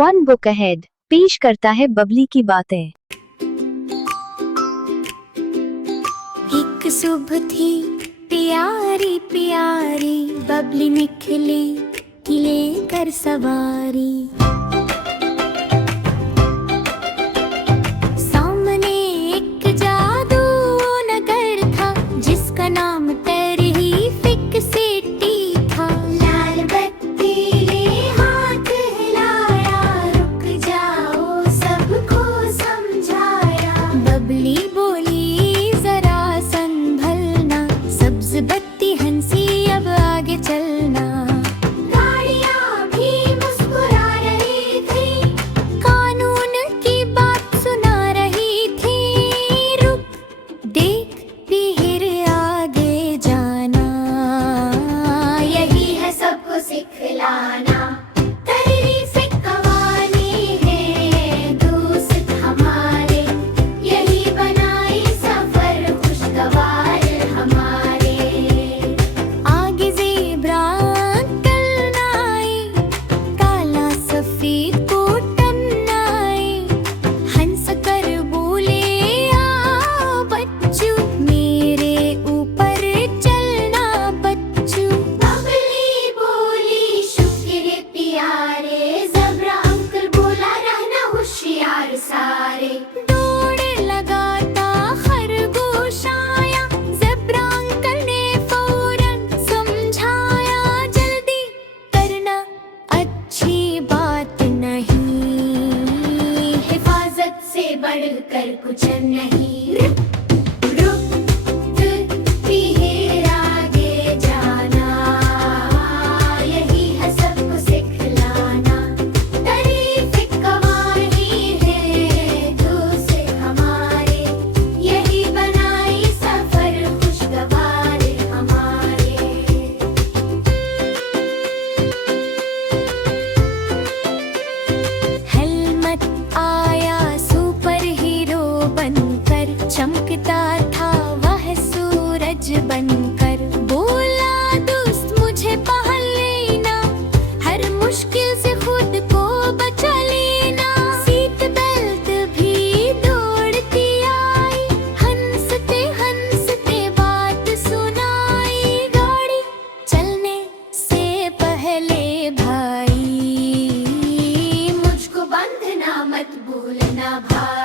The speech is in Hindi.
वन बुक अहेड पेश करता है बबली की बातें। एक सुबह थी प्यारी प्यारी, बबली निकली लेकर सवारी। सामने एक जादू नगर था, जिसका नाम तरही फिक सिटी था। लाल बत्ती ले हाथ हिलाया, रुक जाओ सबको समझाया। बबली बोली जरा संभलना, सब्ज बत्ती हंसी अब आगे चलना। गाड़ियाँ भी मुस्कुरा रही थी, कानून की बात सुना रही थी। रुक देख फिर आगे जाना, यही है सबको सिखलाना। तरही फिक कवानी है दोस्त हमारे, यही बनाई सफर खुशगवार हमारे। आगे ज़ेब्रा अंकल आए, काला सफेद कोटन आए। हंस कर बोले आओ बच्चू, मेरे ऊपर चलना बच्चू। बबली बोली शुक्र प्यारे, ज़ेब्रा अंकल बोला रहना होशियार सारे। दौड़ लगाता खरगोश आया, ज़ेब्रा अंकल ने फौरन समझाया। जल्दी करना अच्छी बात नहीं, हिफाजत से बढ़कर कुछ नहीं। रुक फिर आगे जाना, यही है सबको सिखलाना। तरही फिक कवानी है दोस्त हमारे, यही बनाई सफर खुशगवार हमारे। हेलमेट आया सुपर हीरो बनकर, चमकता था वह सूरज बनकर। बोला दोस्त मुझे पहल लेना, हर मुश्किल से खुद को बचा लेना। सीट बेल्ट भी दौड़ती आई, हंसते हंसते बात सुनाई। गाड़ी चलने से पहले भाई, मुझको बंधना मत भूलना भाई।